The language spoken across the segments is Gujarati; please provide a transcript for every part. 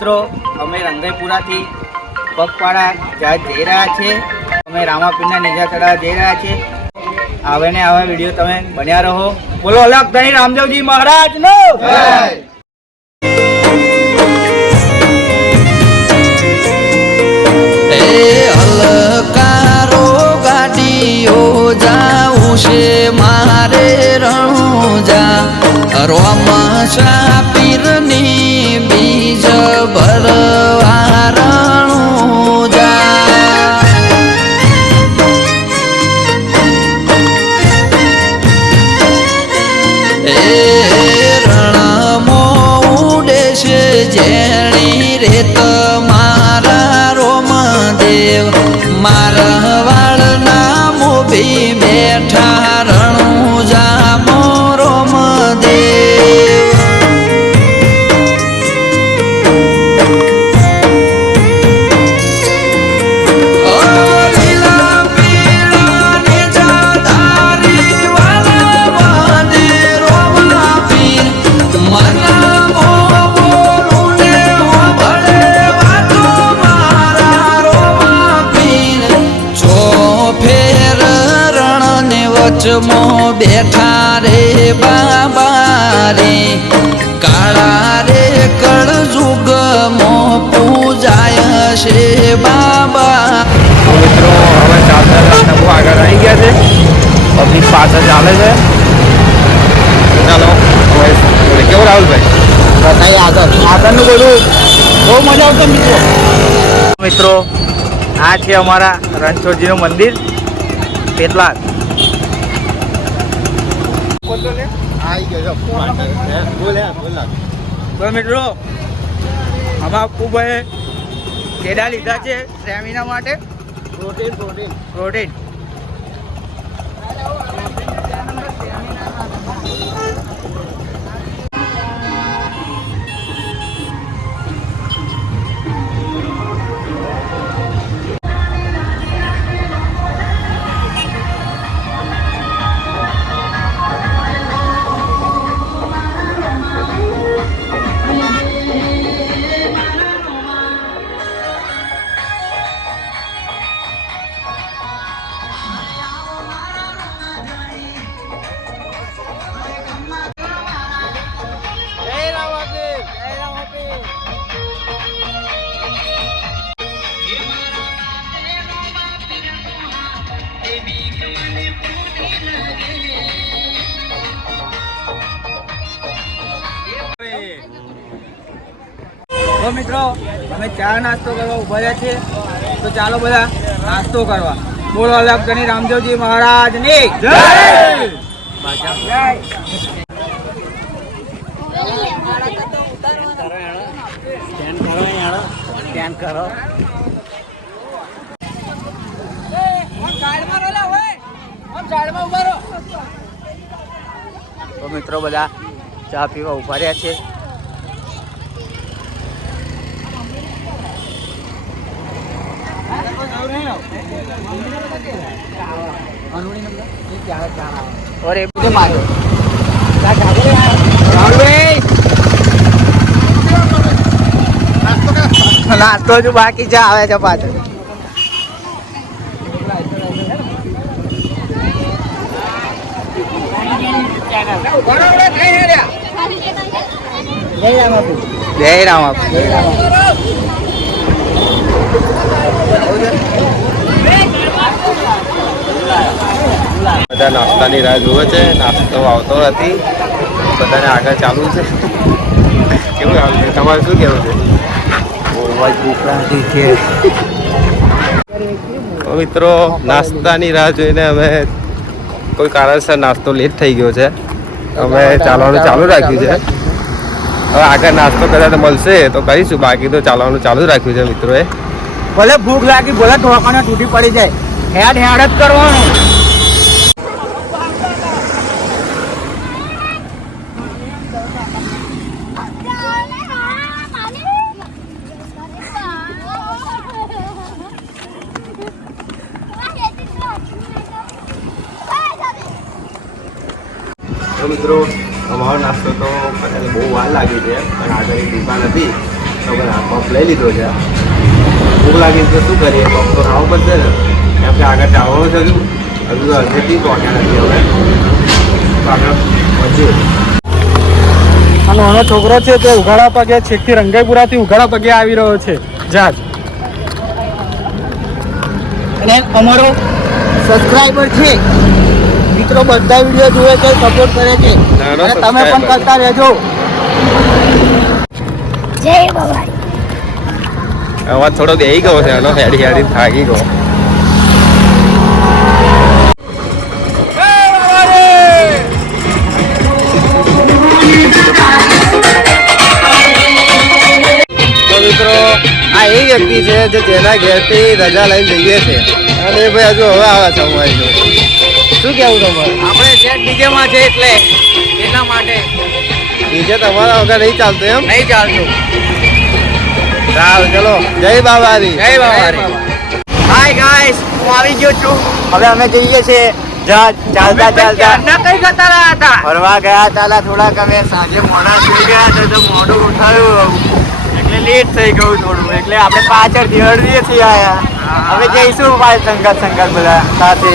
મિત્રો, અમે રંગાઈપુરાથી પગપાળા જહાજ જઈ રહ્યા છીએ અમે રામાપીરના નેજા ચડાવવા જઈ રહ્યા છે. આવે ને આવા વીડિયો તમે બન્યા રહો. બોલો અલગ ધણી રામદેવજી મહારાજ નો એ અલકારો ગાડીઓ જાઉં છે, મારે રણુજા. રોમ પીરની મિત્રો આ છે અમારા રણછોડજીનું મંદિર પેટલાદ. તો મિત્રો આમાં ખૂબ કેડા લીધા છે સ્ટેમિના માટે. Protein protein. પ્રોટીન. ચા નાસ્તો કરવા ઊભા રહ્યા છે. તો ચાલો બધા નાસ્તો કરવા. બોલો અલગ ગણી રામદેવજી મહારાજની. જય! જય કરો. તો મિત્રો બધા ચા પીવા ઊભા રહ્યા છે. और ये मुझे मारो राहुल भाई નાસ્તો જો બાકી છે આવે છે પાછળ જય રામ બાપુ. જય રામ બધા નાસ્તાની રાહ જુએ છે. નાસ્તો આવતો નથી. બધાને આગળ ચાલુ છે. કેવું છે? તમારે શું કહેવું છે? મિત્રો, નાસ્તાની રાહ જોઈને અમે કોઈ કારણસર નાસ્તો લેટ થઈ ગયો છે. અમે ચાલવાનું ચાલુ રાખ્યું છે. હવે આગળ નાસ્તો કદાચ મળશે તો કરીશું. બાકી તો ચાલવાનું ચાલુ રાખ્યું છે મિત્રોએ. ભલે ભૂખ લાગી, ભલે ઢોકાને તૂટી પડી જાય. હેડ હેડ જ કરવાનું. તો મિત્રો અમારો નાસ્તો તો મને બહુ વાર લાગી છે પણ આગળ એક દુકાન હતી અમે પંપ લઈ લીધો છે. ભૂખ લાગી તો શું કરીએ? પંપ તો ખાવું પડશે ને? કેમ કે આગળ ચાવવાનું છે હજુ. હજુ તો અડધેથી પહોંચ્યા નથી હવે. તો આગળ પહોંચ્યું આ નાનો છોકરો છે તે ઉઘાડા પગે છેકથી રંગાઈપુરાથી ઉઘાડા પગે આવી રહ્યો છે. જાજ અને અમારો સબસ્ક્રાઈબર છે. મિત્રો બધા વીડિયો જુએ છે સપોર્ટ કરે છે. અને તમે પણ કરતા રહેજો. અવાજ થોડો બેહી ગયો છે એનો હેડી હેડી થાકી ગયો. તો મિત્રો આ એ વ્યક્તિ છે જે જેના ઘેરથી રજા લઈને જઈએ છે. અને એ ભાઈ હજુ હવે આવે છે અમારી જોડે. શું કેવું તમારું? આપણે જે ડીજે માં છે એટલે એના માટે ડીજે તમારા વગર નહીં ચાલતું એમ? નહીં ચાલતું. સારું ચલો. જય બાબારી જય બાબા હાય ગાઈસ હું આવી ગયો છું. હવે અમે જઈએ છીએ ચાલતા ચાલતા. કઈ જતા રહ્યા હતા? ફરવા ગયા હતા થોડાક. અમે સાંજે મોડા સુઈ ગયા હતા તો મોડું ઉઠાયું. એટલે લેટ થઈ ગયું થોડું. એટલે આપણે પાછળથી આયા હવે જઈશું ભાઈ સંગત સંગત બધા સાથે.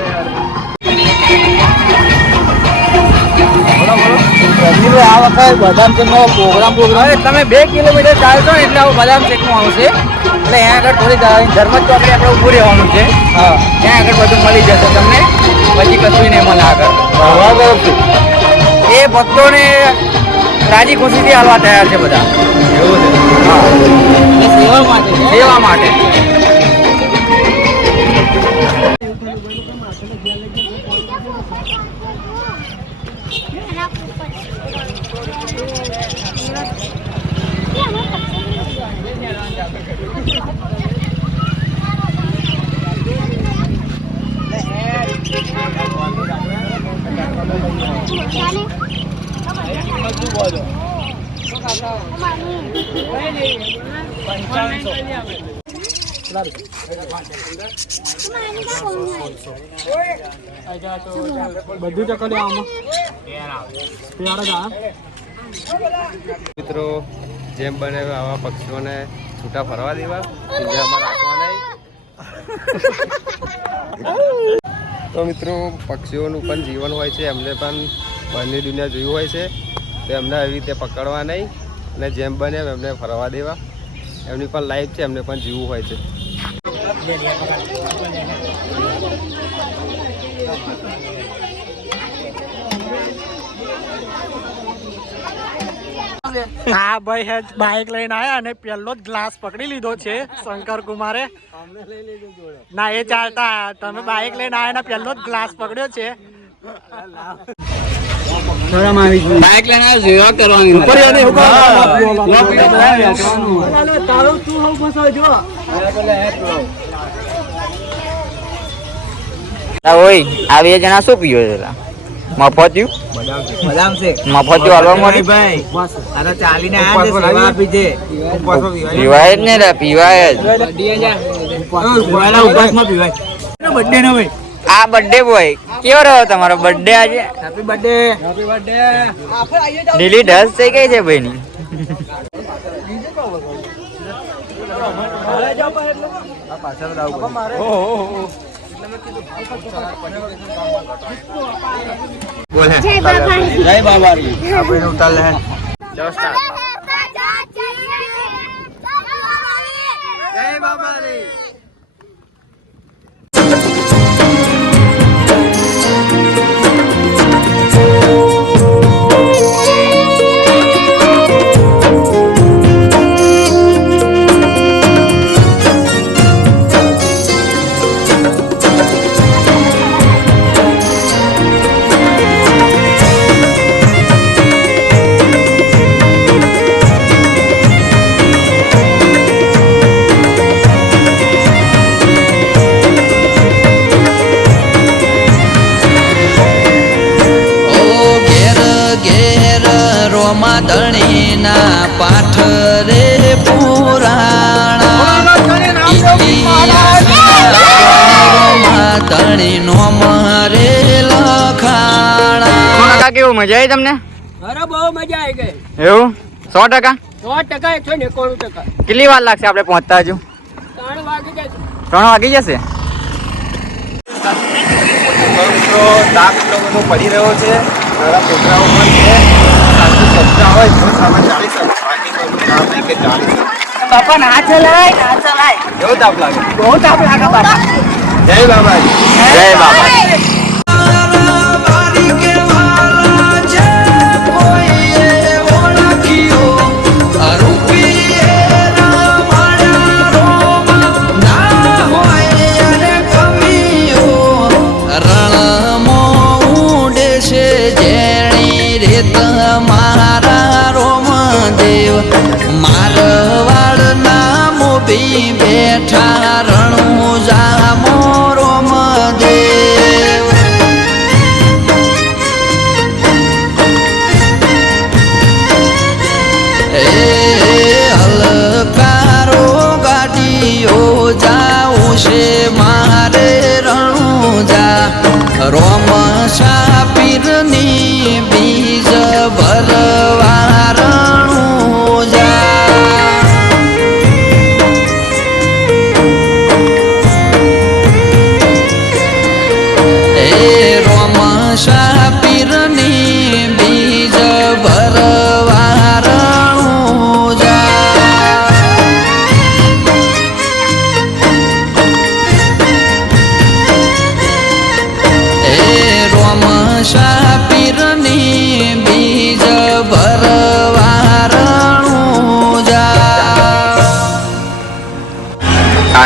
આ વખત બદામ શેકનો પ્રોગ્રામ પ્રોગ્રામ તમે બે કિલોમીટર ચાલશો ને એટલે આવું બદામ શેકનું આવશે. એટલે અહીંયા આગળ થોડી ધર્મ ચોકડી આપણે ઊભું રહેવાનું છે. હા. ત્યાં આગળ બધું મળી જશે તમને. પછી કશું નહીં મળે આગળ. એ ભક્તોને રાજી ખુશીથી હાલવા તૈયાર છે બધા. એવું છે. હા. સેવા માટે સેવા માટે. બધી ચકલી આમાં. મિત્રો જેમ બને આવા પક્ષીઓને છૂટા ફરવા દેવા રાખવા નહીં. તો મિત્રો, પક્ષીઓનું પણ જીવન હોય છે, એમને પણ બહારની દુનિયા જોયું હોય છે. તો એમને આવી રીતે પકડવા નહીં અને જેમ બને એમ એમને ફરવા દેવા. એમની પણ લાઈફ છે, એમને પણ જીવવું હોય છે. આ ભાઈ હે બાઇક લઈને આયા અને પેલો જ ગ્લાસ પકડી લીધો છે શંકર કુમારે ના એ ચાલતા તમે બાઇક લઈને આયા ને પેલો જ ગ્લાસ પકડ્યો છે. બાઇક લઈને આવ્યો સેવા કરવાની. ઉપર એને એવું ઓય આવી જણા શું પીયો છે? મફત્યું બદામ મફત્યું હાલવા મળી ભાઈ આ ચાલીને આયા છે સેવા આપી છે. પીવાય. જ ને લા, પીવાય જ. ઉપવાસમાં પીવાય. બર્થડે નો ભાઈ. આ બર્થડે બોય કેવો રહ્યો તમારો બર્થડે આજે? હેપી બર્થડે ડીલી ઢસ થઈ ગઈ છે ભાઈની. બોલે જય બાબાજી જય બાબારી આપણે ઉતાર લે ચલો સ્ટાર્ટ જય જય બાબારી જાણી નો મારે લખાણા. કેવું મજા આવી તમને? અરે બહુ મજા આવી ગઈ. એવું? સો ટકા? સો ટકા એકસો ને એકોણું ટકા. કેટલી વાર લાગશે આપણે પહોંચતા હજુ? ત્રણ વાગે જશે. ત્રણ વાગી જશે? મિત્રો તાપ એટલો બધો પડી રહ્યો છે. નાના છોકરાઓ પણ છે. સાચું સસ્તા હોય તો સામે ચાલી શકે બાકી તો કામ નહીં કે ચાલી શકે બાપા ના ચલાય ના ચલાય. કેવો તાપ લાગે. બહુ તાપ લાગે બાપા જય બાબાજી જય બાબા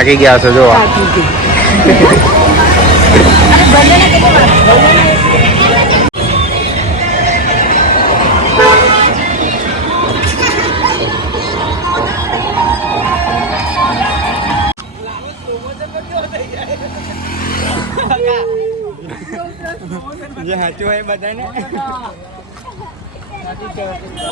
થાકી ગયા છો જો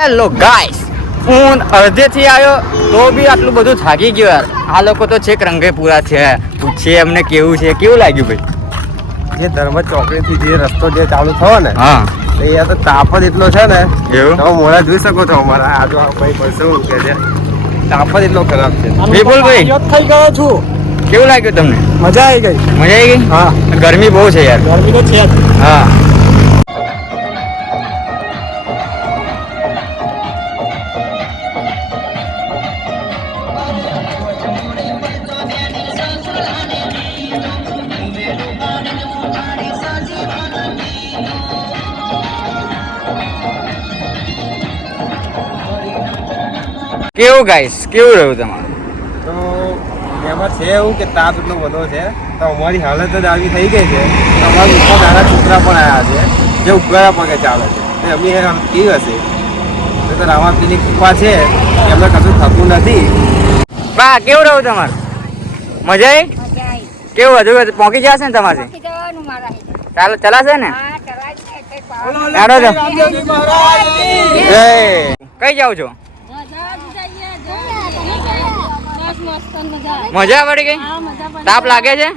હેલો ગાઈસ હું અડધેથી આવ્યો તો બી આટલું બધું થાકી ગયો યાર. આ લોકો તો છેક રંગે પૂરા છે પૂછીએ એમને કેવું છે કેવું લાગ્યું ભાઈ? જે ધર્મ ચોકડીથી જે રસ્તો જે ચાલુ થયો ને હા. તો અહીંયા તો તાપ જ એટલો છે ને. એવું? તમે મોડા જોઈ શકો છો અમારા તો ભાઈ પડશે શું કે છે. તાપ જ એટલો ખરાબ છે. વિપુલ ભાઈ થઈ ગયો છું. કેવું લાગ્યું તમને? મજા આવી ગઈ. મજા આવી ગઈ? હા. ગરમી બહુ છે યાર. ગરમી તો છે હા. કેવું ગાઈસ કેવું રહ્યું તમારું? તો એમાં છે એવું કે તાપ એટલો બધો છે તો અમારી હાલત જ આવી થઈ ગઈ છે. અમારા ઉપર નાના છોકરા પણ આવ્યા છે જે ઉગાડા પગે ચાલે છે. અમે કેવી હશે. તો તો રામાપીની કૃપા છે એમને કશું થતું નથી. બા કેવું રહ્યું તમારું? મજા આવી? કેવું હજુ પહોંચી જશે ને તમારે? ચાલો ચલાશે ને? હેડો તો જય. કઈ જાવ છો? મજા પડી ગઈ? તાપ લાગે છે?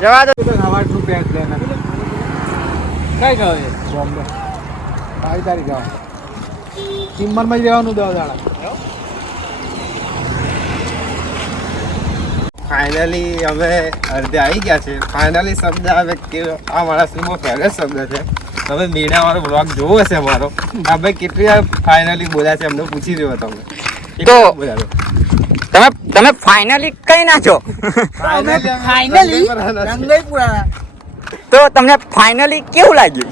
જવા દો. કઈ ગયો એ? બાવીસ તારીખ જવાનું ચિમ્મરમાં જ રહેવાનું દસ દાડા ફાઇનલી અમે અડધે આવી ગયા છે. ફાઇનલી શબ્દ આવે કે આ માણસનો બહુ ફેવરેટ શબ્દ છે. તમે વાળો બ્લોગ જોવો હશે મારો આ ભાઈ કેટલી વાર ફાઇનલી બોલ્યા છે અમને પૂછી રહ્યો તમે તો બોલ્યા તમે તમે ફાઇનલી કઈ ના છો? ફાઇનલી તો તમને ફાઇનલી કેવું લાગ્યું?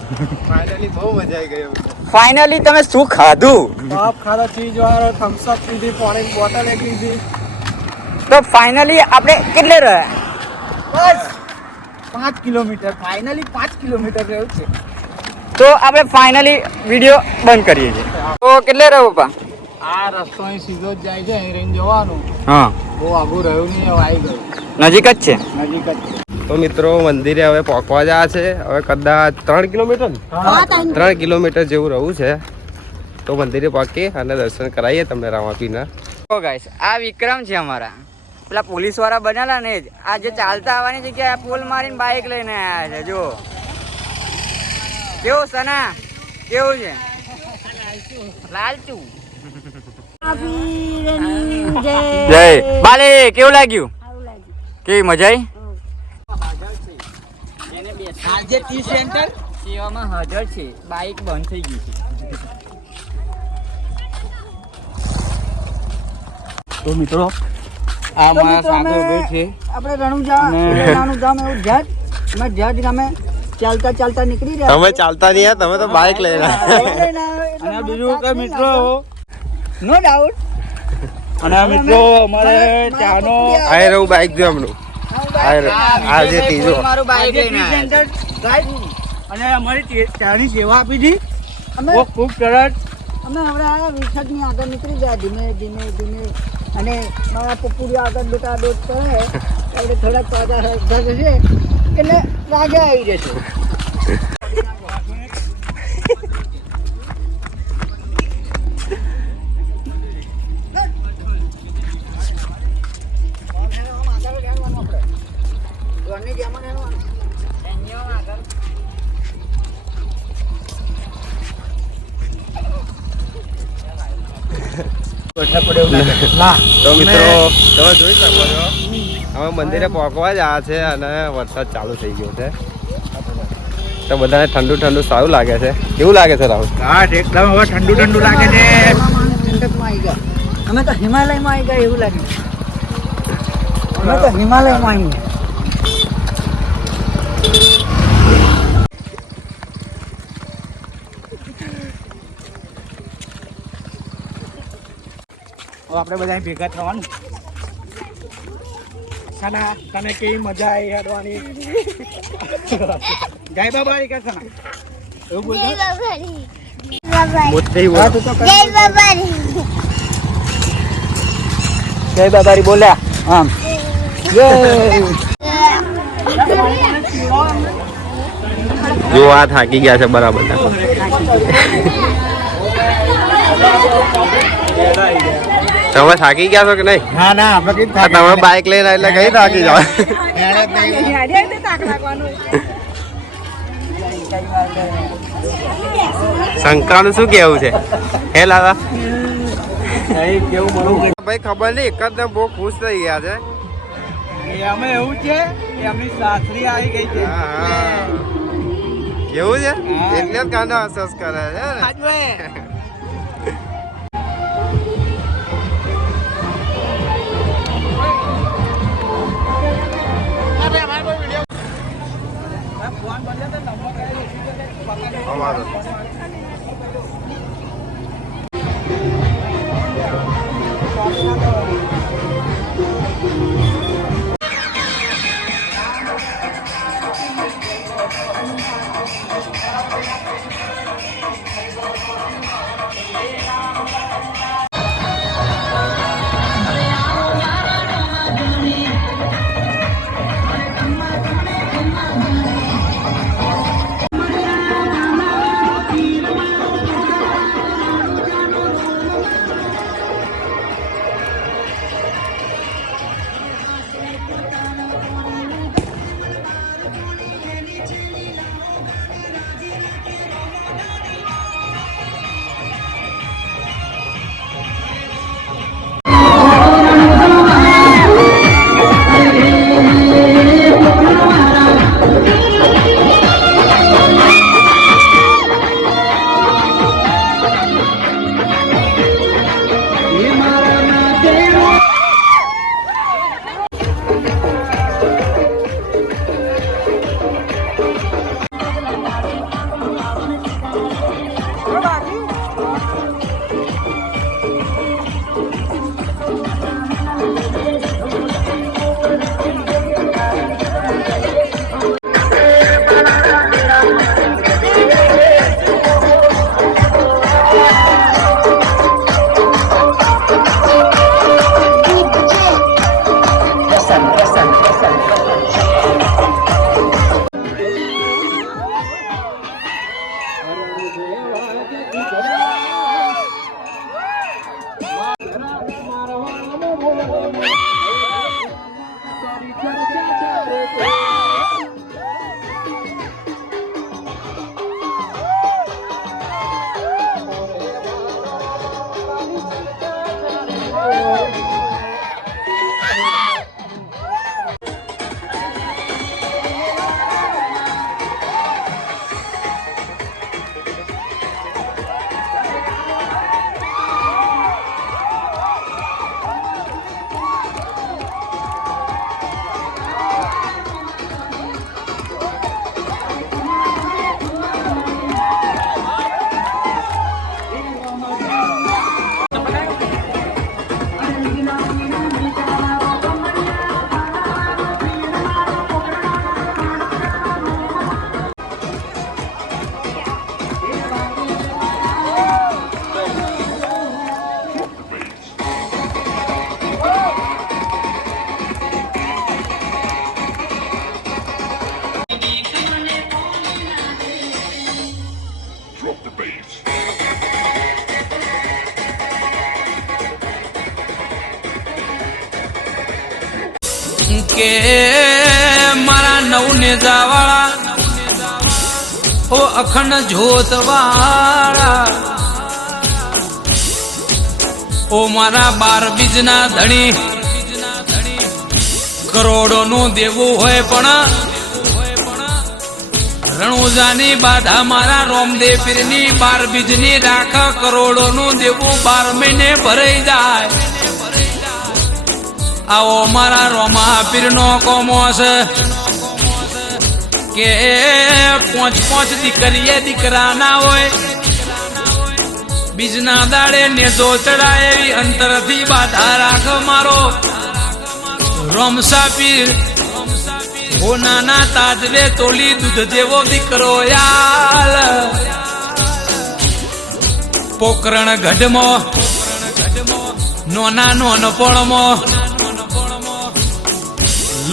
ફાઇનલી બહુ મજા આવી ગઈ. ફાઇનલી તમે શું ખાધું? બાપ ખાધા ચીજ વાળો થમ્સઅપ પીધી પાણી બોટલ એક લીધી. તો ફાઇનલી આપણે કેટલે રહ્યા? બસ પાંચ કિલોમીટર. ફાઇનલી પાંચ કિલોમીટર રહ્યું છે. તો આપણે ફાઇનલી વીડિયો બંધ કરીએ છીએ. તો કેટલે રહ્યો પપ્પા? આ રસ્તો અહીં સીધો જ જાય છે અહીં રહીને જવાનું. હા. બહુ આગું રહ્યું નહીં હવે આવી ગયું. નજીક જ છે? નજીક જ છે. તો મિત્રો મંદિરે હવે પહોંચવા જાય છે હવે કદાચ ત્રણ કિલોમીટર ત્રણ કિલોમીટર. જેવું રહું છે. તો મંદિરે પહોંચી અને દર્શન કરાવીએ તમને રામાપીના. તો ગાઈસ આ વિક્રમ છે અમારા. પેલા પોલીસવાળા બનેલા ને જ. આ જે ચાલતા આવવાની જગ્યાએ પોલ મારીને બાઇક લઈને આવ્યા છે જો કેવું સના? કેવું છે? લાલચુ. જય. બાલે કેવું લાગ્યું? કેવી મજા આવી આજે ટી સેન્ટર સેવામાં હાજર છે. બાઇક બંધ થઈ ગઈ છે. તો મિત્રો આ મારા સાગર ભાઈ છે આપણે રણુજા નાનું ગામ એવું જજ અમે જજ ગામે ચાલતા ચાલતા નીકળી રહ્યા તમે ચાલતા નહીં યાર, તમે તો બાઇક લઈ રહ્યા અને બીજું કે મિત્રો નો ડાઉટ અને મિત્રો અમારે ચાનો આય રહું બાઇક જો એમનું આ રહ્યું. આ મારું બાઈક લઈને અને અમારી ચાની સેવા આપી હતી. અમે ખૂબ સરસ. અમે હવે આ વિસર્જની આગળ નીકળી ગયા. ધીમે ધીમે ધીમે. અને મારા પપ્પુડી આગળ બેટા દોસ્ત કરે એટલે થોડાક તાજા રસ્તા જશે એટલે રાગે આવી જશે. તો મિત્રો તમે જોઈ શકો છો. હવે મંદિરે પહોંચવા જ આ છે અને વરસાદ ચાલુ થઈ ગયો છે. તો બધાને ઠંડુ ઠંડુ સારું લાગે છે. કેવું લાગે છે રાહુલ? હા એકદમ હવે ઠંડુ ઠંડુ લાગે છે. ઠંડકમાં આવી ગયા. અમે તો હિમાલયમાં આવી ગયા એવું લાગે. અમે તો હિમાલયમાં આવી ગયા. આપણે બધા ભેગા થવાનું. સના તને કેવી મજા આવી હેડવાની? જય બાબા રી સના એવું બોલ. જય બાબારી. બોલ્યા. આમ. જો આ થાકી ગયા છે બરાબર. તમે થાકી ગયા છો કે નહીં? ના ના આપણે કઈ થાકી તમે બાઇક લઈને એટલે કઈ થાકી જાવ શંકાનું શું કેવું છે? હે લાલા? કેવું ભાઈ ખબર નહીં એકદમ બહુ ખુશ થઈ ગયા છે. અમે એવું છે એમની સાસરી આવી ગઈ છે. હા, હા. એવું છે? એટલે જ કાંડો અસસ કરે છે Amada. Yeah. અખંડ જોત વાળા. ઓ મારા બાર બીજના ધણી. કરોડોનું દેવું હોય પણ રણુજાની બાધા મારા રોમદેવ પીરની બાર બીજની રાખ કરોડોનું દેવું બાર મહિને ભરાઈ જાય. આવો મારા રોમા પીરનો કોમો છે કે પોંચ પોંચ દીકરીએ દીકરા ના હોય. બીજના દાડે નેજો ચડાય એવી અંતરથી બાધા રાખ મારો. રોમસા પીર ઓ નાના તાજવે તોલી દૂધ જેવો દીકરો યાલ. પોકરણ ગઢમો, નોના નોનપણમો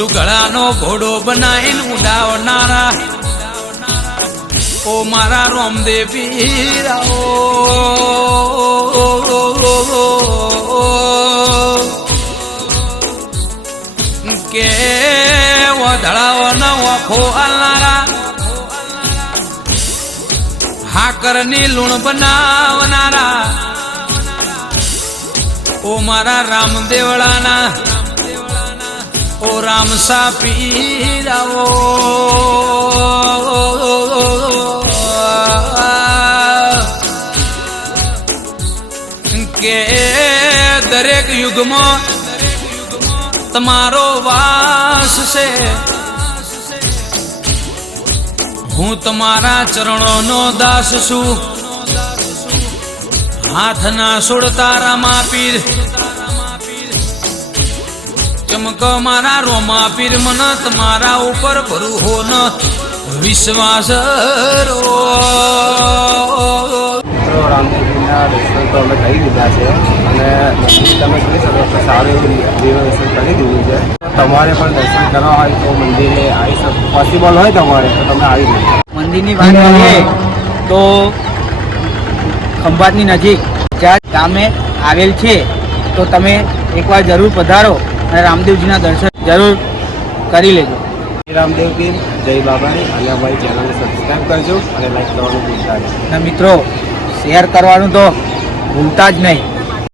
લુગડાનો ઘોડો બનાવીને ઉડાવનારા. ઓ મારા રોમદેવી કે વધળાઓનો વખો આલનારા હાકરની લૂણ બનાવનારા. ઓ મારા રામદેવળાના. ઓ રામસા પીરાવો કે દરેક યુગમાં તમારો વાસ છે. હું તમારા ચરણોનો દાસ છું. હાથ ના છોડતા રામા પીર ચમક મારા રોમા પીર મન તમારા ઉપર ભરું હો ન વિશ્વાસ રો. મિત્રો રામદેવજીના દર્શન તો અમે કરી લીધા છે અને મંદિર તમે જોઈ શકો છો સારું એવું દર્શન કરી દીધું છે. તમારે પણ દર્શન કરવા હોય તો મંદિરે આવી શકો. પોસિબલ હોય તમારે તો તમે આવી શકો. મંદિરની વાત કરીએ તો ખંભાતની નજીક જ્યાં ગામે આવેલ છે તો તમે એકવાર જરૂર પધારો. અને રામદેવજીના દર્શન જરૂર કરી લેજો. રામદેવ પીર જય બાબાની. અમારી ચેનલને સબસ્ક્રાઈબ કરજો અને લાઈક કરવાનું ભૂલતા નહીં. મિત્રો શેર કરવાનું તો ભૂલતા જ નહીં.